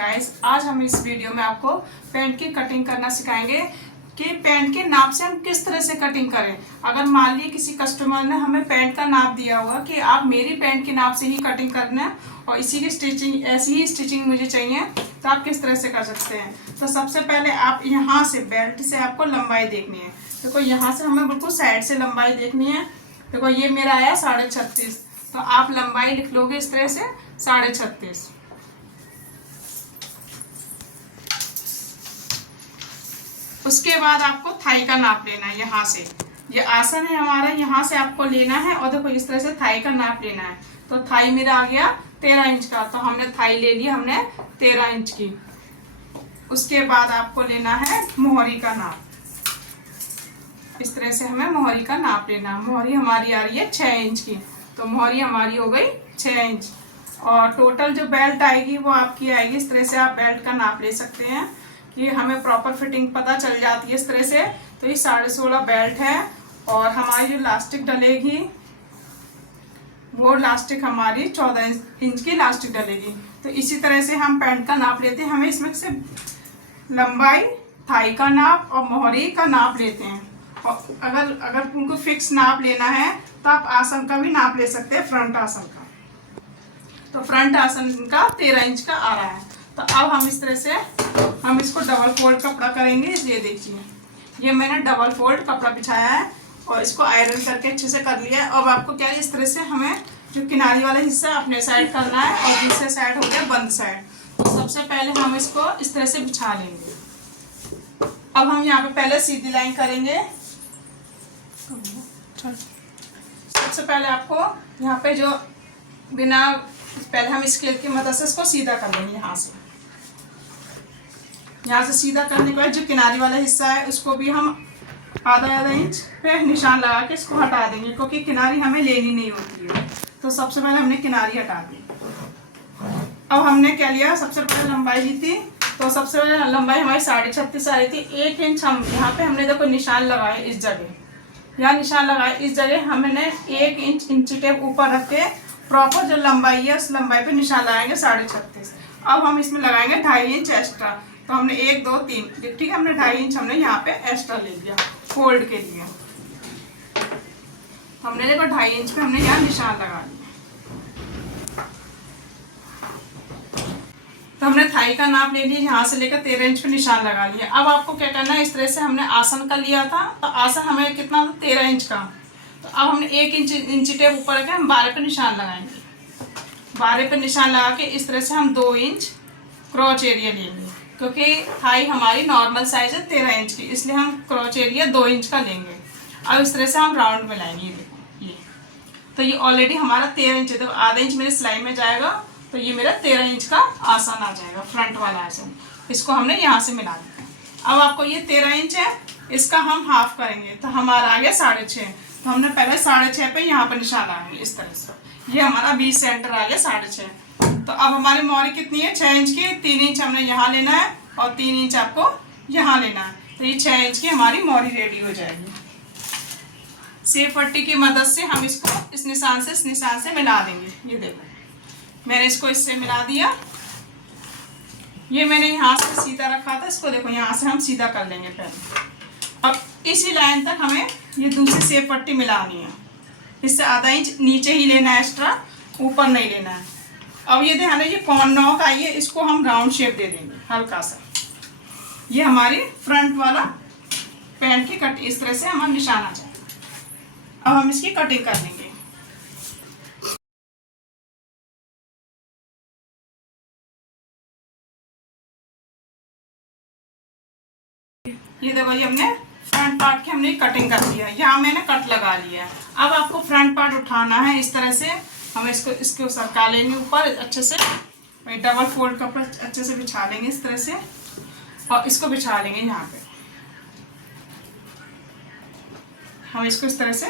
Guys, आज हम इस वीडियो में आपको पैंट की कटिंग करना सिखाएंगे कि पैंट के नाप से हम किस तरह से कटिंग करें। अगर मान लीजिए किसी कस्टमर ने हमें पैंट का नाप दिया होगा कि आप मेरी पैंट के नाप से ही कटिंग करना है और इसी की स्टिचिंग, ऐसी ही स्टिचिंग मुझे चाहिए, तो आप किस तरह से कर सकते हैं। तो सबसे पहले आप यहाँ से बेल्ट से आपको लंबाई देखनी है। देखो यहाँ से हमें बिल्कुल साइड से लंबाई देखनी है। देखो ये मेरा आया 36.5, तो आप लंबाई लिख लोगे इस तरह से 36.5। उसके बाद आपको थाई का नाप लेना है। यहाँ से ये आसन है हमारा, यहाँ से आपको लेना है और देखो इस तरह से थाई का नाप लेना है। तो थाई मेरा आ गया 13 इंच का, तो हमने थाई ले ली, हमने 13 इंच की। उसके बाद आपको लेना है मोहरी का नाप। इस तरह से हमें मोहरी का नाप लेना है। मोहरी हमारी आ रही है 6 इंच की, तो मोहरी हमारी हो गई 6 इंच। और टोटल जो बेल्ट आएगी वो आपकी आएगी इस तरह से। आप बेल्ट का नाप ले सकते हैं कि हमें प्रॉपर फिटिंग पता चल जाती है इस तरह से। तो ये 16.5 बेल्ट है और हमारी जो लास्टिक डलेगी वो लास्टिक हमारी 14 इंच की लास्टिक डलेगी। तो इसी तरह से हम पैंट का नाप लेते हैं। हमें इसमें से लंबाई, थाई का नाप और मोहरी का नाप लेते हैं। और अगर उनको फिक्स नाप लेना है तो आप आसन का भी नाप ले सकते हैं, फ्रंट आसन का। तो फ्रंट आसन का 13 इंच का आ रहा है। तो अब हम इस तरह से हम इसको डबल फोल्ड कपड़ा करेंगे। ये देखिए, ये मैंने डबल फोल्ड कपड़ा बिछाया है और इसको आयरन करके अच्छे से कर लिया है। अब आपको क्या है, इस तरह से हमें जो किनारी वाला हिस्सा अपने साइड करना है और दूसरे साइड हो गया बंद साइड। तो सबसे पहले हम इसको इस तरह से बिछा लेंगे। अब हम यहाँ पे पहले सीधी लाइन करेंगे। सबसे पहले आपको यहाँ पे जो बिना, पहले हम स्केल की मदद से इसको सीधा कर लेंगे। यहाँ से सीधा करने के बाद जो किनारी वाला हिस्सा है उसको भी हम आधा इंच पे निशान लगा के इसको हटा देंगे, क्योंकि किनारी हमें लेनी नहीं होती है। तो सबसे पहले हमने किनारी हटा दी। अब हमने क्या लिया, सबसे पहले लंबाई ली थी। तो सबसे पहले लंबाई हमारी 36.5 आ रही थी। 1 इंच हम यहाँ पे हमने देखो निशान लगाए इस जगह, यहाँ निशान लगाए इस जगह हमने 1 इंच इंची टेप ऊपर रख के प्रॉपर जो लंबाई है उस लंबाई पे निशान लगाएंगे 36.5। अब हम इसमें लगाएंगे 2.5 इंच एक्स्ट्रा। तो हमने 1 2 3, ठीक है, हमने 2.5 इंच हमने यहाँ पे एक्स्ट्रा ले लिया फोल्ड के लिए। हमने देखो 2.5 इंच पे हमने यहाँ निशान लगा लिया। तो हमने थाई का नाप ले लिया, यहाँ से लेकर 13 इंच पे निशान लगा लिया। अब आपको क्या करना है, इस तरह से हमने आसन का लिया था, तो आसन हमें कितना था 13 इंच का। तो अब हमने 1 इंची टेप ऊपर रखे, हम 12 पे निशान लगाएंगे। 12 पे निशान लगा के इस तरह से हम 2 इंच क्रॉच एरिया लेंगे, क्योंकि थाई हमारी नॉर्मल साइज है 13 इंच की, इसलिए हम क्रॉच एरिया 2 इंच का लेंगे। अब इस तरह से हम राउंड में लाएंगे। ये देखो, ये तो ये ऑलरेडी हमारा 13 इंच है। तो आधा इंच मेरे सिलाई में जाएगा, तो ये मेरा 13 इंच का आसन आ जाएगा, फ्रंट वाला आसन। इसको हमने यहाँ से मिला दिया। अब आपको ये 13 इंच है, इसका हम हाफ करेंगे, तो हमारा आ गया 6.5। तो हमने पहले 6.5 पे यहाँ पर निशान लगाएंगे इस तरह से। ये हमारा 20 सेंटर आ गया 6.5। तो अब हमारी मोहरी कितनी है, 6 इंच की। 3 इंच हमने यहाँ लेना है और 3 इंच आपको यहाँ लेना है। तो ये 6 इंच की हमारी मोहरी रेडी हो जाएगी। सेब पट्टी की मदद से हम इसको इस निशान से मिला देंगे। ये देखो, मैंने इसको इससे मिला दिया। ये मैंने यहाँ से सीधा रखा था, इसको देखो यहाँ से हम सीधा कर लेंगे पहले। अब इसी लाइन तक हमें ये दूसरी सेब पट्टी मिलानी है। इससे आधा इंच नीचे ही लेना है एक्स्ट्रा, ऊपर नहीं लेना है। अब ये ध्यान है, ये कॉर्न नॉक आई है, इसको हम राउंड शेप दे देंगे हल्का सा। ये हमारी फ्रंट वाला पैंट की कट इस तरह से हमारा निशान आ जाएगा। अब हम इसकी कटिंग कर लेंगे। ये देखो, ये हमने फ्रंट पार्ट की हमने कटिंग कर लिया है। यहाँ मैंने कट लगा लिया है। अब आपको फ्रंट पार्ट उठाना है इस तरह से। हम इसको सरका लेंगे ऊपर अच्छे से। डबल फोल्ड कपड़ा अच्छे से बिछा लेंगे इस तरह से और इसको बिछा लेंगे यहाँ पे। हम इसको इस तरह से,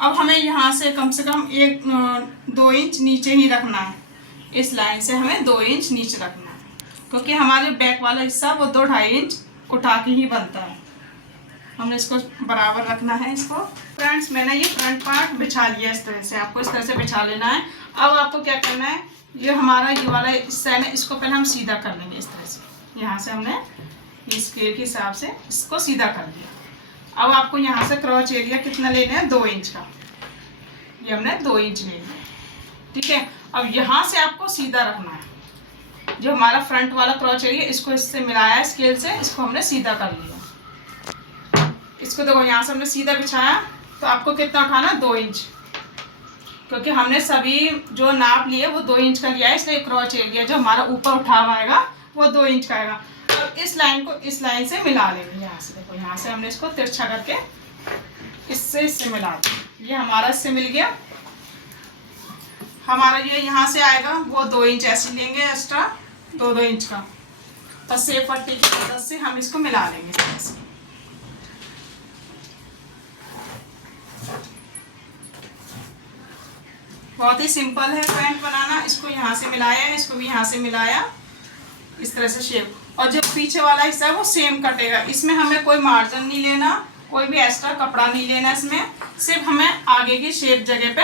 अब हमें यहाँ से कम 1-2 इंच नीचे ही रखना है। इस लाइन से हमें 2 इंच नीचे रखना है, क्योंकि हमारे बैक वाला हिस्सा वो 2-2.5 इंच उठा के ही बनता है। हमने इसको बराबर रखना है इसको। फ्रेंड्स, मैंने ये फ्रंट पार्ट बिछा लिया इस तरह से। आपको इस तरह से बिछा लेना है। अब आपको क्या करना है, ये हमारा ये वाला हिस्सा है ना, इसको पहले हम सीधा कर लेंगे इस तरह से। यहाँ से हमने इस स्केल के हिसाब से इसको सीधा कर लिया। अब आपको यहाँ से क्रॉच एरिया कितना लेना है, 2 इंच का। ये हमने 2 इंच ले लिया, ठीक है। अब यहाँ से आपको सीधा रखना है। जो हमारा फ्रंट वाला क्रॉच एरिया, इसको इससे मिलाया है स्केल से, इसको हमने सीधा कर लिया। इसको देखो यहाँ से हमने सीधा बिछाया, तो आपको कितना उठाना है, 2 इंच, क्योंकि हमने सभी जो नाप लिए वो 2 इंच का लिया है, इसलिए क्रॉच एरिया जो हमारा ऊपर उठा हुआ आएगा वो 2 इंच का आएगा। और इस लाइन को इस लाइन से मिला लेंगे। यहाँ से देखो, यहाँ से हमने इसको तिरछा करके इससे मिला दें। ये हमारा इससे मिल गया। हमारा ये यहाँ से आएगा वो 2 इंच ऐसे लेंगे एक्स्ट्रा, 2 इंच का। तो सेब पट्टी की मदद से हम इसको मिला लेंगे ऐसे। बहुत ही सिंपल है पैंट बनाना। इसको यहाँ से मिलाया, इसको भी यहाँ से मिलाया, इस तरह से शेप। और जो पीछे वाला हिस्सा है वो सेम कटेगा। इसमें हमें कोई मार्जिन नहीं लेना, कोई भी एक्स्ट्रा कपड़ा नहीं लेना। इसमें सिर्फ हमें आगे की शेप जगह पे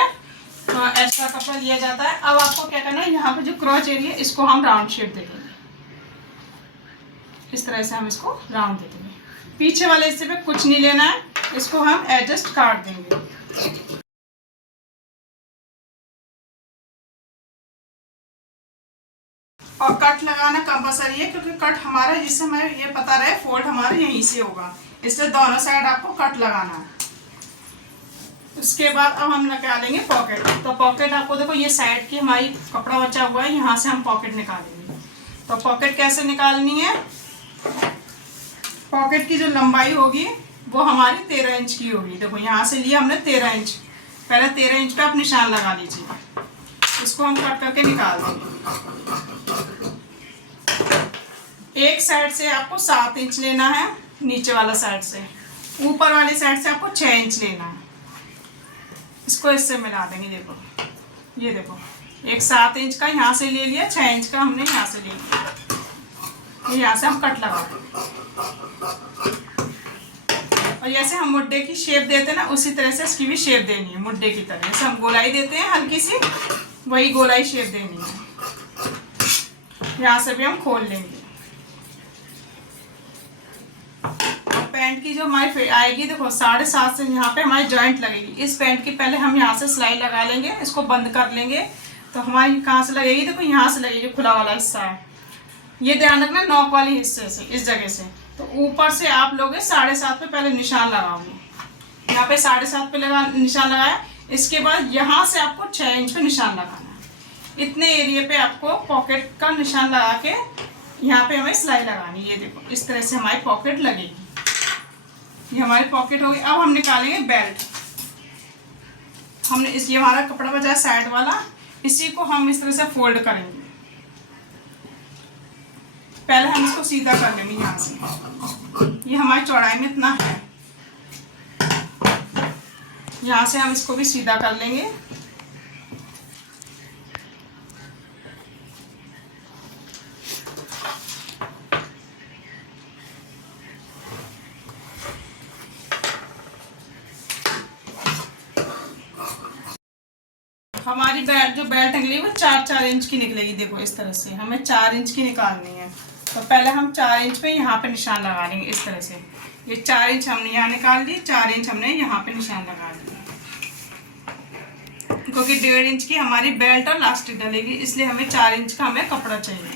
एक्स्ट्रा कपड़ा लिया जाता है। अब आपको क्या करना है, यहाँ पे जो क्रॉच एरिया इसको हम राउंड शेप दे देंगे। इस तरह से हम इसको राउंड दे देंगे। पीछे वाले हिस्से पे कुछ नहीं लेना है, इसको हम एडजस्ट काट देंगे। और कट लगाना कंपलसरी है, क्योंकि कट हमारा जिससे हमें ये पता रहे फोल्ड हमारा यहीं से होगा, इसलिए दोनों साइड आपको कट लगाना है। उसके बाद अब हम निकालेंगे पॉकेट। तो पॉकेट आपको देखो, ये साइड की हमारी कपड़ा बचा हुआ है, यहाँ से हम पॉकेट निकालेंगे। तो पॉकेट कैसे निकालनी है, पॉकेट की जो लंबाई होगी वो हमारी 13 इंच की होगी। देखो यहाँ से लिया हमने 13 इंच, पहले 13 इंच पे आप निशान लगा लीजिए। इसको हम कट करके निकाल देंगे। एक साइड से आपको 7 इंच लेना है, नीचे वाला साइड से। ऊपर वाली साइड से आपको 6 इंच लेना है। इसको इससे मिला देंगे। देखो ये देखो, एक 7 इंच का यहाँ से ले लिया, 6 इंच का हमने यहाँ से ले लिया। यहाँ से हम कट लगा देंगे। और जैसे हम मुड्डे की शेप देते हैं ना, उसी तरह से इसकी भी शेप देनी है मुड्डे की तरह। जैसे हम गोलाई देते हैं हल्की सी, वही गोलाई शेप देनी है। यहाँ से भी हम खोल लेंगे। पैंट की जो हमारी आएगी, देखो 7.5 से यहाँ पे हमारी जॉइंट लगेगी। इस पैंट की पहले हम यहाँ से सिलाई लगा लेंगे, इसको बंद कर लेंगे। तो हमारी कहाँ से लगेगी, देखो यहाँ से लगेगी, खुला वाला हिस्सा है। ये ध्यान रखना, नॉक वाली हिस्से से, इस जगह से। तो ऊपर से आप लोग 7.5 पे पहले निशान लगाओगे। यहाँ पे 7.5 पे निशान लगाया। इसके बाद यहाँ से आपको 6 इंच पे निशान लगाना है। इतने एरिया पे आपको पॉकेट का निशान लगा के यहाँ पे हमें सिलाई लगानी है। ये देखो, इस तरह से हमारी पॉकेट लगेगी। ये हमारी पॉकेट होगी। अब हम निकालेंगे बेल्ट। हमने ये हमारा कपड़ा बचा साइड वाला, इसी को हम इस तरह से फोल्ड करेंगे। पहले हम इसको सीधा कर लेंगे यहाँ से। ये हमारी चौड़ाई में इतना है, यहाँ से हम इसको भी सीधा कर लेंगे। हमारी जो बेल्ट निकली वो 4-4 इंच की निकलेगी। देखो इस तरह से हमें 4 इंच की निकालनी है। तो पहले हम 4 इंच पे यहाँ पे निशान लगा लेंगे इस तरह से। ये 4 इंच हमने यहाँ निकाल दी, 4 इंच हमने यहाँ पे निशान लगा दिया। क्योंकि 1.5 इंच की हमारी बेल्ट और लास्टिक डलेगी, इसलिए हमें 4 इंच का हमें कपड़ा चाहिए।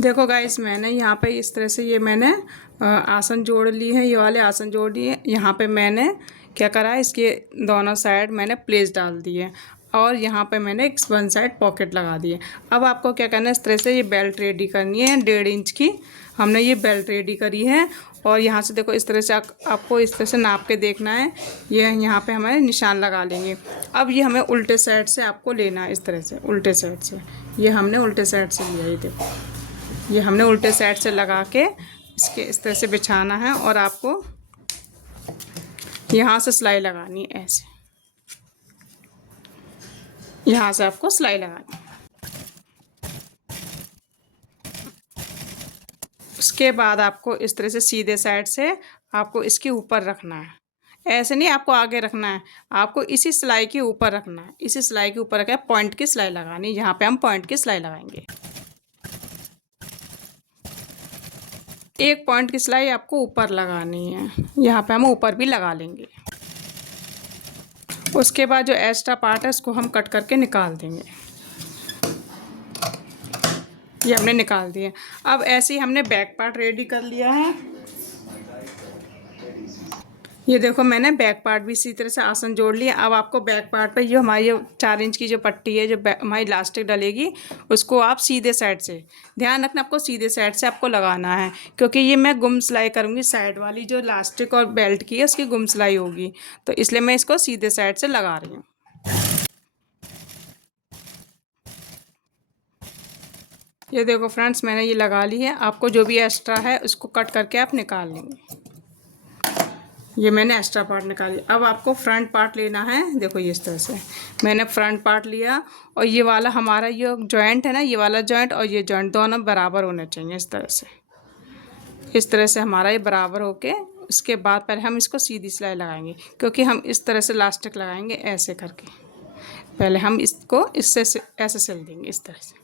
देखो गाइस, मैंने यहाँ पे इस तरह से ये मैंने आसन जोड़ ली है, ये वाले आसन जोड़ दिए। यहाँ पे मैंने क्या करा है, इसके दोनों साइड मैंने प्लेस डाल दिए और यहाँ पे मैंने एक 1 साइड पॉकेट लगा दिए। अब आपको क्या करना है, इस तरह से ये बेल्ट रेडी करनी है। 1.5 इंच की हमने ये बेल्ट रेडी करी है। और यहाँ से देखो, इस तरह से आपको इस तरह से नाप के देखना है। ये यहाँ पे हमारे निशान लगा लेंगे। अब ये हमें उल्टे साइड से आपको लेना है, इस तरह से उल्टे साइड से। ये हमने उल्टे साइड से लिया, ये देखो, ये हमने उल्टे साइड से लगा के इसके इस तरह से बिछाना है। और आपको यहाँ से सिलाई लगानी है, ऐसे यहाँ से आपको सिलाई लगानी है। उसके बाद आपको इस तरह से सीधे साइड से आपको इसके ऊपर रखना है। ऐसे नहीं आपको आगे रखना है, आपको इसी सिलाई के ऊपर रखना है। इसी सिलाई के ऊपर रखा है, पॉइंट की सिलाई लगानी, यहाँ पे हम पॉइंट की सिलाई लगाएंगे। एक पॉइंट की सिलाई आपको ऊपर लगानी है, यहाँ पे हम ऊपर भी लगा लेंगे। उसके बाद जो एक्स्ट्रा पार्ट है उसको हम कट करके निकाल देंगे। ये हमने निकाल दिया। अब ऐसे ही हमने बैक पार्ट रेडी कर लिया है। ये देखो मैंने बैक पार्ट भी इसी तरह से आसन जोड़ लिया। अब आपको बैक पार्ट पे जो हमारी 4 इंच की जो पट्टी है, जो हमारी इलास्टिक डलेगी, उसको आप सीधे साइड से, ध्यान रखना आपको सीधे साइड से आपको लगाना है, क्योंकि ये मैं गुम सिलाई करूँगी। साइड वाली जो इलास्टिक और बेल्ट की है उसकी गुम सिलाई होगी, तो इसलिए मैं इसको सीधे साइड से लगा रही हूँ। ये देखो फ्रेंड्स, मैंने ये लगा ली है। आपको जो भी एक्स्ट्रा है उसको कट करके आप निकाल लेंगे। ये मैंने एक्स्ट्रा पार्ट निकाल लिया। अब आपको फ्रंट पार्ट लेना है। देखो ये इस तरह से मैंने फ्रंट पार्ट लिया, और ये वाला हमारा ये जॉइंट है ना, ये वाला जॉइंट और ये जॉइंट दोनों बराबर होने चाहिए। इस तरह से हमारा ये बराबर होके, उसके बाद पहले हम इसको सीधी सिलाई लगाएंगे, क्योंकि हम इस तरह से इलास्टिक लगाएंगे ऐसे करके। पहले हम इसको इससे ऐसे सिल देंगे, इस तरह से।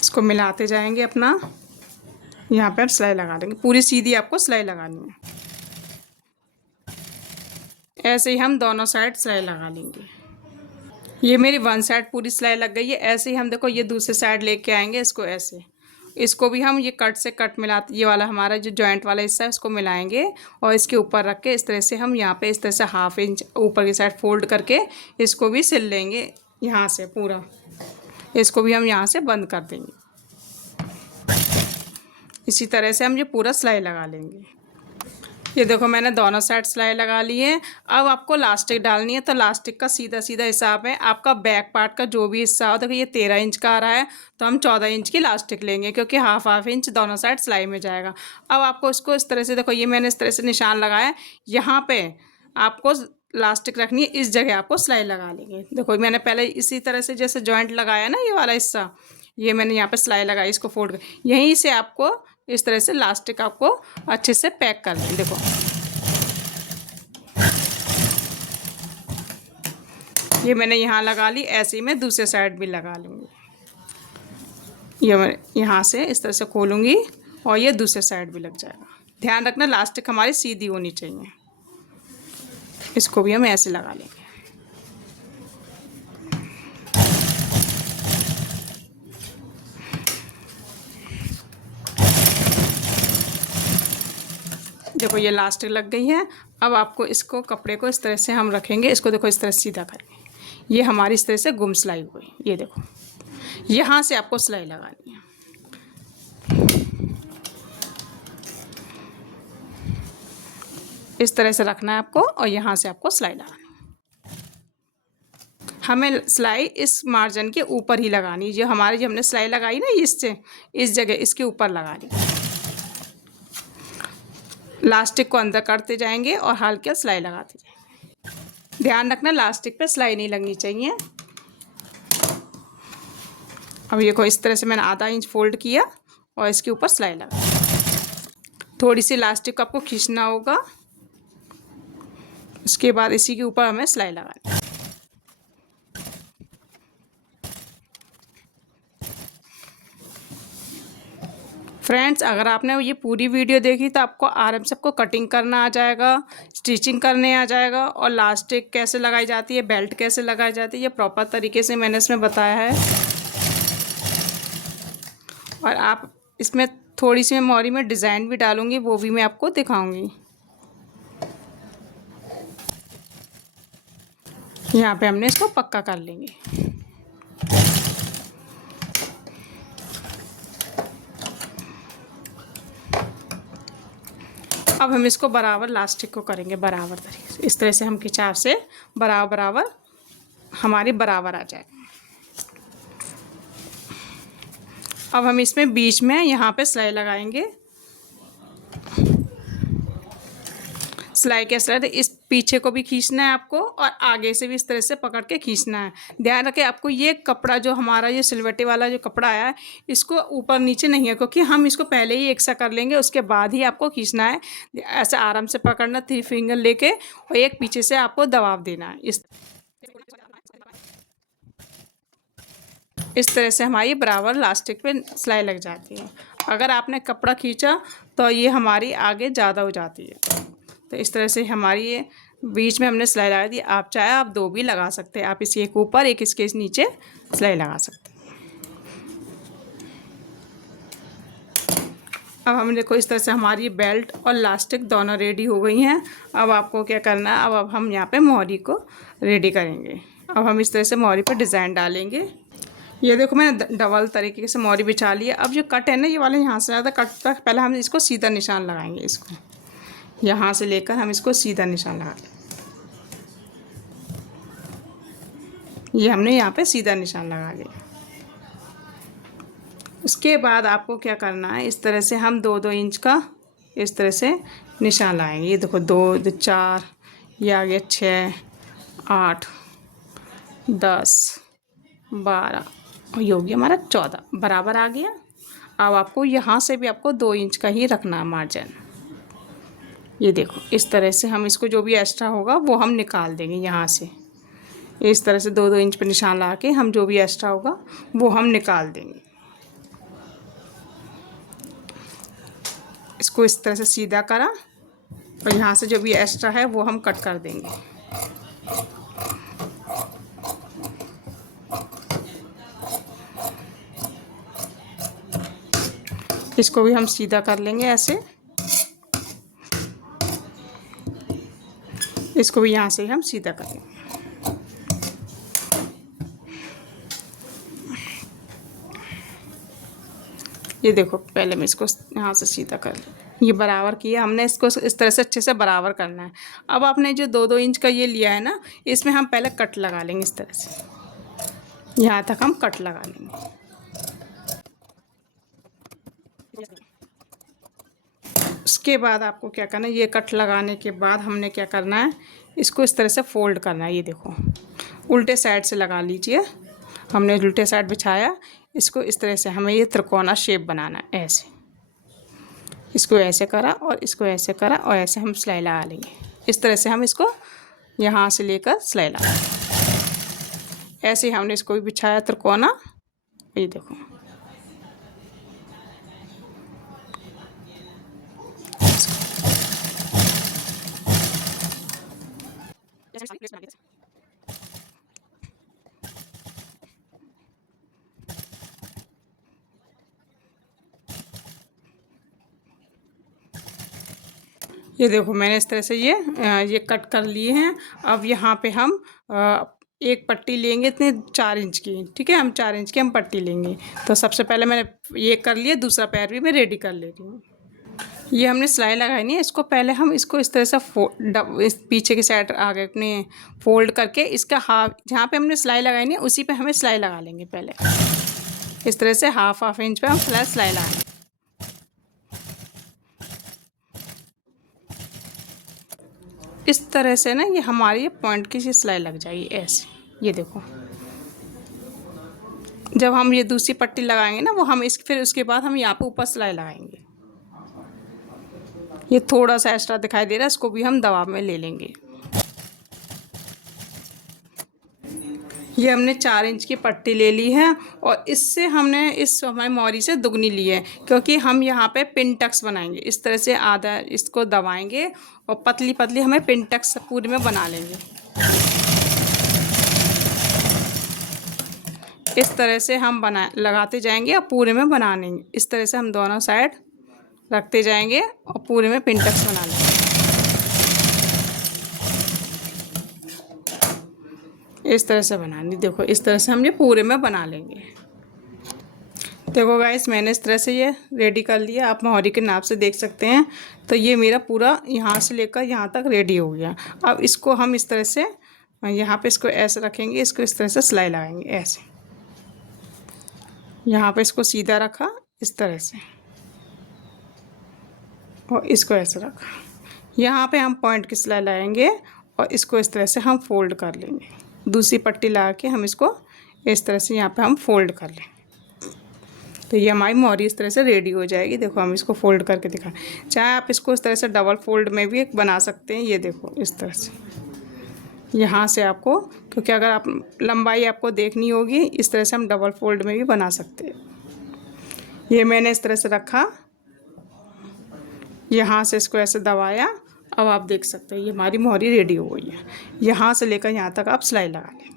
इसको मिलाते जाएंगे अपना। यहाँ पे आप सिलाई लगा देंगे, पूरी सीधी आपको सिलाई लगानी है। ऐसे ही हम दोनों साइड सिलाई लगा लेंगे। ये मेरी वन साइड पूरी सिलाई लग गई है। ऐसे ही हम देखो ये दूसरे साइड लेके आएंगे इसको ऐसे। इसको भी हम ये कट से कट मिलाते, ये वाला हमारा जो जॉइंट वाला हिस्सा है उसको मिलाएंगे, और इसके ऊपर रख के इस तरह से हम यहाँ पे इस तरह से 1/2 इंच ऊपर की साइड फोल्ड करके इसको भी सिल लेंगे यहाँ से पूरा। इसको भी हम यहाँ से बंद कर देंगे। इसी तरह से हम ये पूरा सिलाई लगा लेंगे। ये देखो मैंने दोनों साइड सिलाई लगा ली है। अब आपको लास्टिक डालनी है, तो लास्टिक का सीधा सीधा हिसाब है। आपका बैक पार्ट का जो भी हिस्सा हो, देखो ये 13 इंच का आ रहा है, तो हम 14 इंच की लास्टिक लेंगे, क्योंकि 1/2 इंच दोनों साइड सिलाई में जाएगा। अब आपको इसको इस तरह से, देखो ये मैंने इस तरह से निशान लगाया, यहाँ पे आपको लास्टिक रखनी है, इस जगह आपको सिलाई लगा लेंगे। देखो मैंने पहले इसी तरह से जैसे जॉइंट लगाया ना, ये वाला हिस्सा, ये मैंने यहाँ पे सिलाई लगाई, इसको फोल्ड कर, यहीं से आपको इस तरह से लास्टिक आपको अच्छे से पैक कर लें। देखो ये मैंने यहाँ लगा ली, ऐसे ही मैं दूसरे साइड भी लगा लूँगी। ये मैं यहाँ से इस तरह से खोलूँगी और ये दूसरे साइड भी लग जाएगा। ध्यान रखना लास्टिक हमारी सीधी होनी चाहिए। इसको भी हम ऐसे लगा लेंगे। देखो ये लास्टिक लग गई है। अब आपको इसको कपड़े को इस तरह से हम रखेंगे, इसको देखो इस तरह सीधा करेंगे। ये हमारी इस तरह से गुम सिलाई हुई। ये देखो यहाँ से आपको सिलाई लगानी है। इस तरह से रखना है आपको, और यहाँ से आपको सिलाई लगानी है। हमें सिलाई इस मार्जिन के ऊपर ही लगानी, जो हमारी जो हमने सिलाई लगाई ना, इससे इस जगह इसके ऊपर लगानी। लास्टिक को अंदर करते जाएंगे और हल्के सिलाई लगाते जाएंगे। ध्यान रखना लास्टिक पे सिलाई नहीं लगनी चाहिए। अब ये को इस तरह से मैंने 1/2 इंच फोल्ड किया और इसके ऊपर सिलाई लगा। थोड़ी सी लास्टिक को आपको खींचना होगा, उसके बाद इसी के ऊपर हमें सिलाई लगानी। फ्रेंड्स अगर आपने ये पूरी वीडियो देखी तो आपको आराम से आपको कटिंग करना आ जाएगा, स्टिचिंग करने आ जाएगा, और लास्टिक कैसे लगाई जाती है, बेल्ट कैसे लगाई जाती है, ये प्रॉपर तरीके से मैंने इसमें बताया है। और आप इसमें थोड़ी सी मैं मोरी में डिज़ाइन भी डालूंगी, वो भी मैं आपको दिखाऊंगी। यहाँ पे हमने इसको पक्का कर लेंगे। अब हम इसको बराबर लास्टिक को करेंगे बराबर तरीके से। इस तरह से हम खिंचाव से बराबर बराबर हमारी बराबर आ जाए। अब हम इसमें बीच में यहाँ पे सिलाई लगाएंगे। सिलाई के स्टार्ट इस पीछे को भी खींचना है आपको और आगे से भी इस तरह से पकड़ के खींचना है। ध्यान रखें आपको ये कपड़ा जो हमारा ये सिलवटे वाला जो कपड़ा है इसको ऊपर नीचे नहीं है, क्योंकि हम इसको पहले ही एक सा कर लेंगे, उसके बाद ही आपको खींचना है। ऐसे आराम से पकड़ना 3 फिंगर लेके और एक पीछे से आपको दबाव देना है। इस तरह से हमारी बराबर लास्टिक पे सिलाई लग जाती है। अगर आपने कपड़ा खींचा तो ये हमारी आगे ज़्यादा हो जाती है। तो इस तरह से हमारी ये बीच में हमने सिलाई लगा दी। आप चाहे आप 2 भी लगा सकते हैं, आप इसके एक ऊपर एक इसके नीचे सिलाई लगा सकते हैं। अब हम देखो इस तरह से हमारी बेल्ट और लास्टिक दोनों रेडी हो गई हैं। अब आपको क्या करना है, अब हम यहाँ पे मोहरी को रेडी करेंगे। अब हम इस तरह से मोहरी पर डिज़ाइन डालेंगे। ये देखो मैंने डबल तरीके से मोहरी बिछा ली है। अब जो कट है ना ये वाला यहाँ से ज़्यादा कट तक पहले हम इसको सीधा निशान लगाएंगे। इसको यहाँ से लेकर हम इसको सीधा निशान लगा लेंगे। ये हमने यहाँ पे सीधा निशान लगा लिया। उसके बाद आपको क्या करना है, इस तरह से हम 2-2 इंच का इस तरह से निशान लगाएंगे। ये देखो 2, 4, ये आ गया 6, 8, 10, 12 और ये हो गया हमारा 14 बराबर आ गया। अब आपको यहाँ से भी आपको 2 इंच का ही रखना है मार्जिन। ये देखो इस तरह से हम इसको जो भी एक्स्ट्रा होगा वो हम निकाल देंगे यहाँ से। इस तरह से 2-2 इंच पर निशान लगा के हम जो भी एक्स्ट्रा होगा वो हम निकाल देंगे। इसको इस तरह से सीधा करा और यहाँ से जो भी एक्स्ट्रा है वो हम कट कर देंगे। इसको भी हम सीधा कर लेंगे ऐसे। इसको भी यहाँ से हम सीधा करेंगे। ये देखो पहले मैं इसको यहाँ से सीधा कर लूँ। ये बराबर किया हमने, इसको इस तरह से अच्छे से बराबर करना है। अब आपने जो 2-2 इंच का ये लिया है ना, इसमें हम पहले कट लगा लेंगे। इस तरह से यहाँ तक हम कट लगा लेंगे। उसके बाद आपको क्या करना है, ये कट लगाने के बाद हमने क्या करना है, इसको इस तरह से फोल्ड करना है। ये देखो उल्टे साइड से लगा लीजिए। हमने उल्टे साइड बिछाया, इसको इस तरह से हमें ये त्रिकोणा शेप बनाना है। ऐसे इसको ऐसे करा और इसको ऐसे करा और ऐसे हम सिलाई लगा लेंगे। इस तरह से हम इसको यहाँ से लेकर सिलाई लगा, ऐसे ही हमने इसको भी बिछाया त्रिकोणा। ये देखो ये देखो मैंने इस तरह से ये कट कर लिए हैं। अब यहाँ पे हम एक पट्टी लेंगे इतने 4 इंच की। ठीक है, हम 4 इंच की हम पट्टी लेंगे। तो सबसे पहले मैंने ये कर लिया, दूसरा पैर भी मैं रेडी कर ले रही हूँ। ये हमने सिलाई लगाई नहीं है, इसको पहले हम इसको इस तरह से इस पीछे की साइड आगे अपने फोल्ड करके इसका हाफ, जहाँ पे हमने सिलाई लगाई नहीं उसी पे हमें सिलाई लगा लेंगे। पहले इस तरह से हाफ इंच पे हम सिलाई लगाएंगे। इस तरह से ना ये हमारी ये पॉइंट की सी सिलाई लग जाएगी ऐसे। ये देखो जब हम ये दूसरी पट्टी लगाएंगे ना वो हम फिर उसके बाद हम यहाँ पे ऊपर सिलाई लगाएंगे। ये थोड़ा सा एक्स्ट्रा दिखाई दे रहा है, इसको भी हम दबाव में ले लेंगे। ये हमने 4 इंच की पट्टी ले ली है और इससे हमने इस हमारी मोहरी से दुगनी ली है, क्योंकि हम यहाँ पे पिन टक्स बनाएंगे। इस तरह से आधा इसको दबाएंगे और पतली पतली हमें पिन टक्स पूरी में बना लेंगे। इस तरह से हम लगाते जाएंगे और पूरे में बना लेंगे। इस तरह से हम दोनों साइड रखते जाएंगे और पूरे में पिन टक्स बना लेंगे। इस तरह से बनानी, देखो इस तरह से हम ये पूरे में बना लेंगे। देखो गाइस मैंने इस तरह से ये रेडी कर लिया, आप मोहरी के नाप से देख सकते हैं। तो ये मेरा पूरा यहाँ से लेकर यहाँ तक रेडी हो गया। अब इसको हम इस तरह से यहाँ पे इसको ऐसे रखेंगे, इसको इस तरह से सिलाई लगाएंगे ऐसे। यहाँ पे इसको सीधा रखा इस तरह से और इसको ऐसे रखा। यहाँ पे हम पॉइंट की सिलाई लाएंगे और इसको इस तरह से हम फोल्ड कर लेंगे। दूसरी पट्टी लगा के हम इसको इस तरह से यहाँ पे हम फोल्ड कर लेंगे। तो ये हमारी मोहरी इस तरह से रेडी हो जाएगी। देखो हम इसको फोल्ड करके दिखाएं। चाहे आप इसको इस तरह से डबल फोल्ड में भी बना सकते हैं। ये देखो इस तरह से यहाँ से आपको, क्योंकि अगर आप लंबाई आपको देखनी होगी, इस तरह से हम डबल फोल्ड में भी बना सकते हैं। ये मैंने इस तरह से रखा, यहाँ से इसको ऐसे दबाया। अब आप देख सकते हैं ये हमारी मोहरी रेडी हो गई है। यहाँ से लेकर यहाँ तक आप सिलाई लगा लें।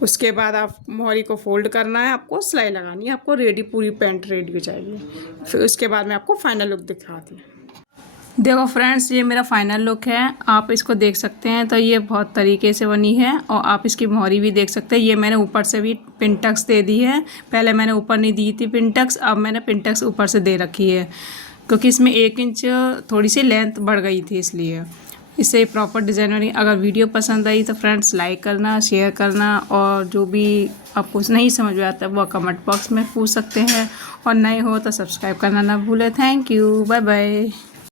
उसके बाद आप मोहरी को फोल्ड करना है, आपको सिलाई लगानी है, आपको रेडी पूरी पैंट रेडी हो जाएगी। फिर उसके बाद मैं आपको फाइनल लुक दिखाती हूँ। देखो फ्रेंड्स, ये मेरा फाइनल लुक है। आप इसको देख सकते हैं तो ये बहुत तरीके से बनी है और आप इसकी मोहरी भी देख सकते हैं। ये मैंने ऊपर से भी पिनटक्स दे दी है। पहले मैंने ऊपर नहीं दी थी पिनटक्स, अब मैंने पिनटक्स ऊपर से दे रखी है, क्योंकि इसमें 1 इंच थोड़ी सी लेंथ बढ़ गई थी, इसलिए इससे प्रॉपर डिज़ाइन बनी। अगर वीडियो पसंद आई तो फ्रेंड्स लाइक करना, शेयर करना, और जो भी आपको नहीं समझ में आता वो कमेंट बॉक्स में पूछ सकते हैं, और नए हो तो सब्सक्राइब करना ना भूलें। Thank you, bye bye.